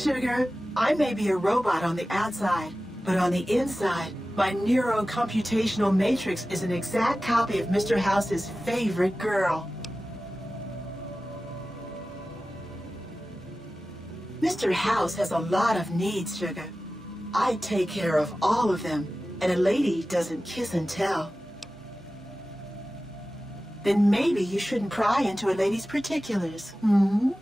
Sugar, I may be a robot on the outside, but on the inside, my neurocomputational matrix is an exact copy of Mr. House's favorite girl. Mr. House has a lot of needs, Sugar. I take care of all of them, and a lady doesn't kiss and tell. Then maybe you shouldn't pry into a lady's particulars, hmm?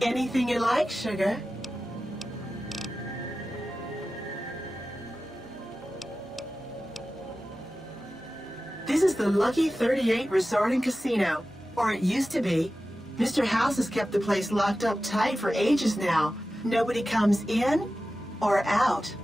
Anything you like, Sugar. This is the Lucky 38 Resort and Casino, or it used to be. Mr. House has kept the place locked up tight for ages now. Nobody comes in or out.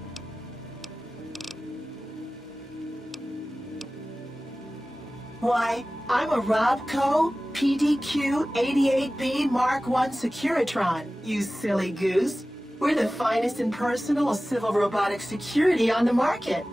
Why, I'm a Robco PDQ-88B Mark I Securitron, you silly goose. We're the finest in personal civil robotic security on the market.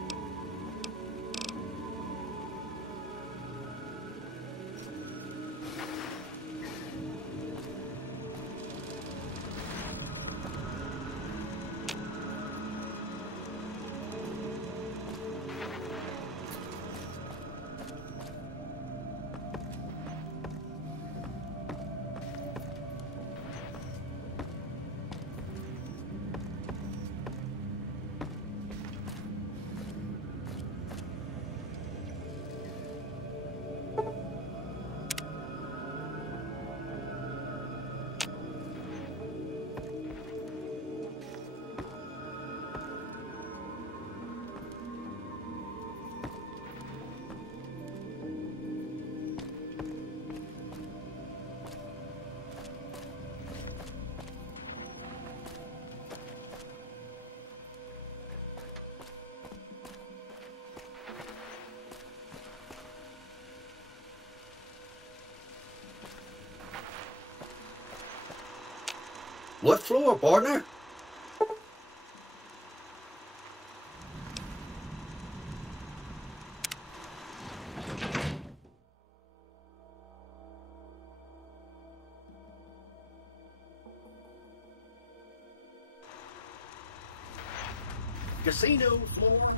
What floor, partner? Casino floor.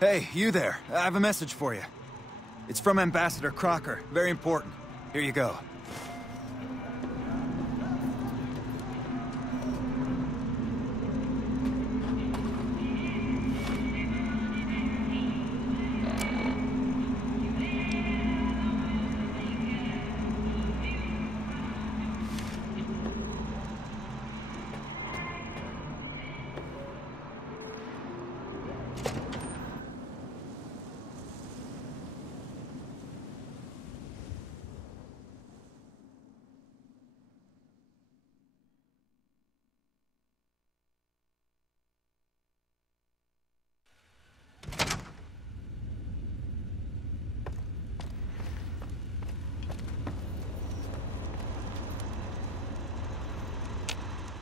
Hey, you there. I have a message for you. It's from Ambassador Crocker. Very important. Here you go.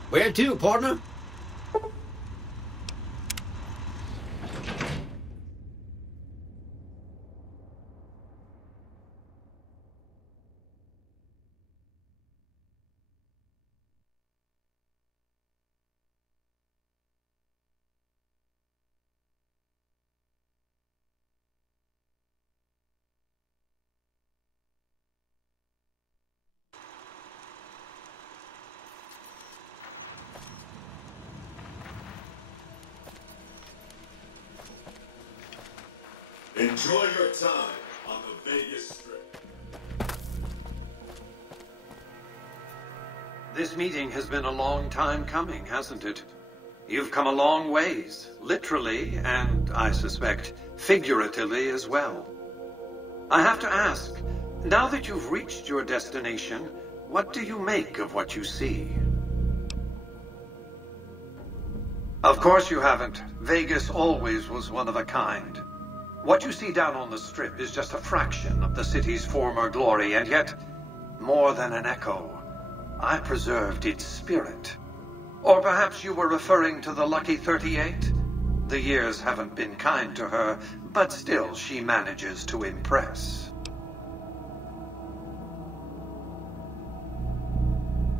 Where to, partner? Enjoy your time on the Vegas Strip. This meeting has been a long time coming, hasn't it? You've come a long ways, literally, and I suspect figuratively as well. I have to ask, now that you've reached your destination, what do you make of what you see? Of course you haven't. Vegas always was one of a kind. What you see down on the Strip is just a fraction of the city's former glory, and yet, more than an echo, I preserved its spirit. Or perhaps you were referring to the Lucky 38? The years haven't been kind to her, but still she manages to impress.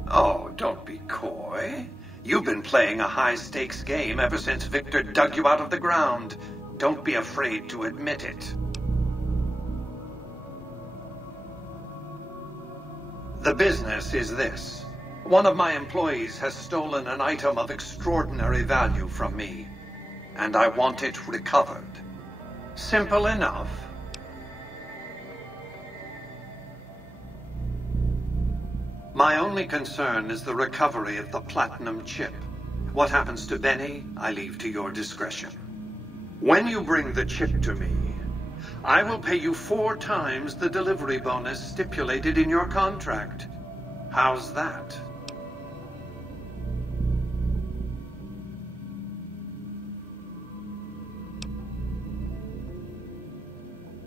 Oh, don't be coy. You've been playing a high-stakes game ever since Victor dug you out of the ground. Don't be afraid to admit it. The business is this. One of my employees has stolen an item of extraordinary value from me, and I want it recovered. Simple enough. My only concern is the recovery of the platinum chip. What happens to Benny, I leave to your discretion. When you bring the chip to me, I will pay you 4 times the delivery bonus stipulated in your contract. How's that?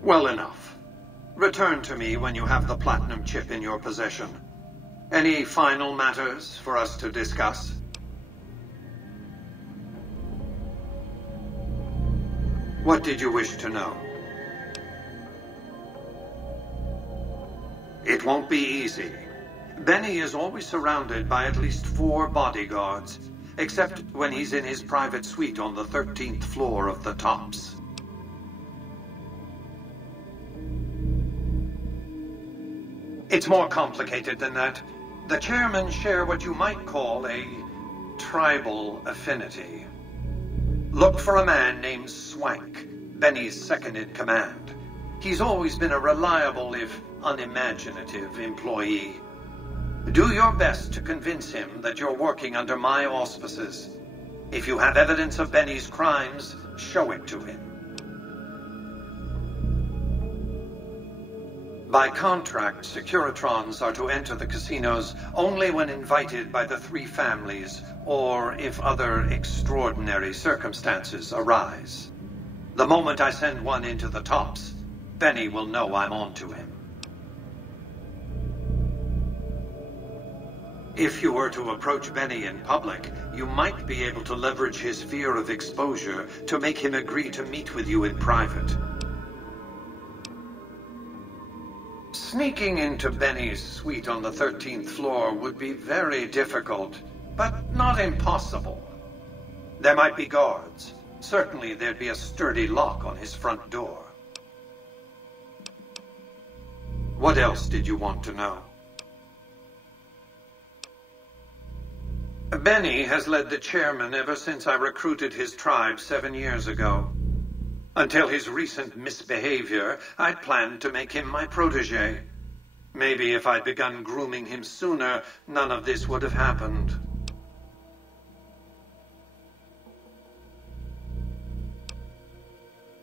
Well enough. Return to me when you have the platinum chip in your possession. Any final matters for us to discuss? What did you wish to know? It won't be easy. Benny is always surrounded by at least 4 bodyguards, except when he's in his private suite on the 13th floor of the Tops. It's more complicated than that. The chairmen share what you might call a tribal affinity. Look for a man named Swank, Benny's second-in-command. He's always been a reliable, if unimaginative, employee. Do your best to convince him that you're working under my auspices. If you have evidence of Benny's crimes, show it to him. By contract, Securitrons are to enter the casinos only when invited by the 3 families, or if other extraordinary circumstances arise. The moment I send one into the Tops, Benny will know I'm on to him. If you were to approach Benny in public, you might be able to leverage his fear of exposure to make him agree to meet with you in private. Sneaking into Benny's suite on the 13th floor would be very difficult, but not impossible. There might be guards. Certainly there'd be a sturdy lock on his front door. What else did you want to know? Benny has led the chairman ever since I recruited his tribe 7 years ago. Until his recent misbehavior, I'd planned to make him my protege. Maybe if I'd begun grooming him sooner, none of this would have happened.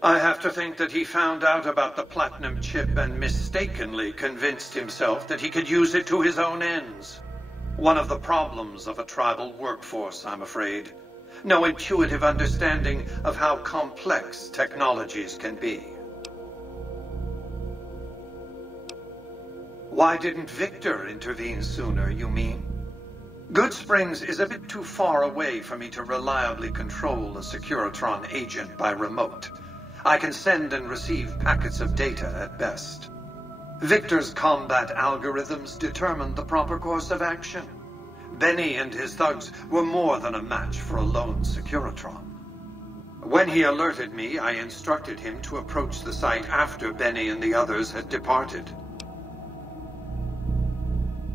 I have to think that he found out about the platinum chip and mistakenly convinced himself that he could use it to his own ends. One of the problems of a tribal workforce, I'm afraid. No intuitive understanding of how complex technologies can be. Why didn't Victor intervene sooner, you mean? Goodsprings is a bit too far away for me to reliably control a Securitron agent by remote. I can send and receive packets of data at best. Victor's combat algorithms determined the proper course of action. Benny and his thugs were more than a match for a lone Securitron. When he alerted me, I instructed him to approach the site after Benny and the others had departed.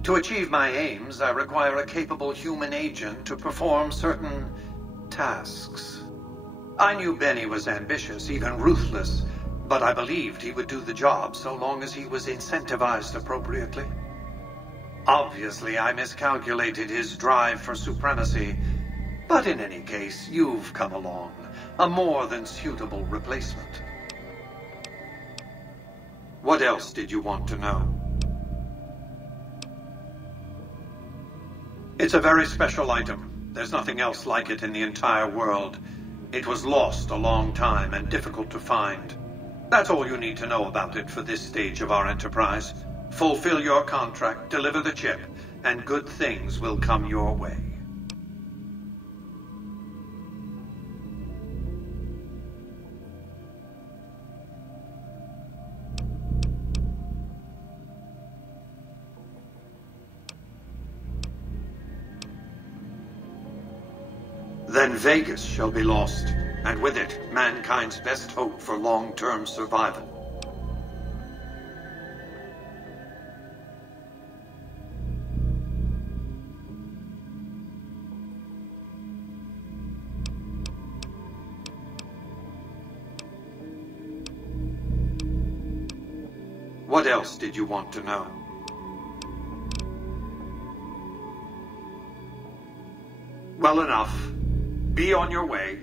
To achieve my aims, I require a capable human agent to perform certain tasks. I knew Benny was ambitious, even ruthless, but I believed he would do the job so long as he was incentivized appropriately. Obviously, I miscalculated his drive for supremacy, but in any case, you've come along. A more than suitable replacement. What else did you want to know? It's a very special item. There's nothing else like it in the entire world. It was lost a long time and difficult to find. That's all you need to know about it for this stage of our enterprise. Fulfill your contract, deliver the chip, and good things will come your way. Then Vegas shall be lost, and with it, mankind's best hope for long-term survival. What else did you want to know? Well enough. Be on your way.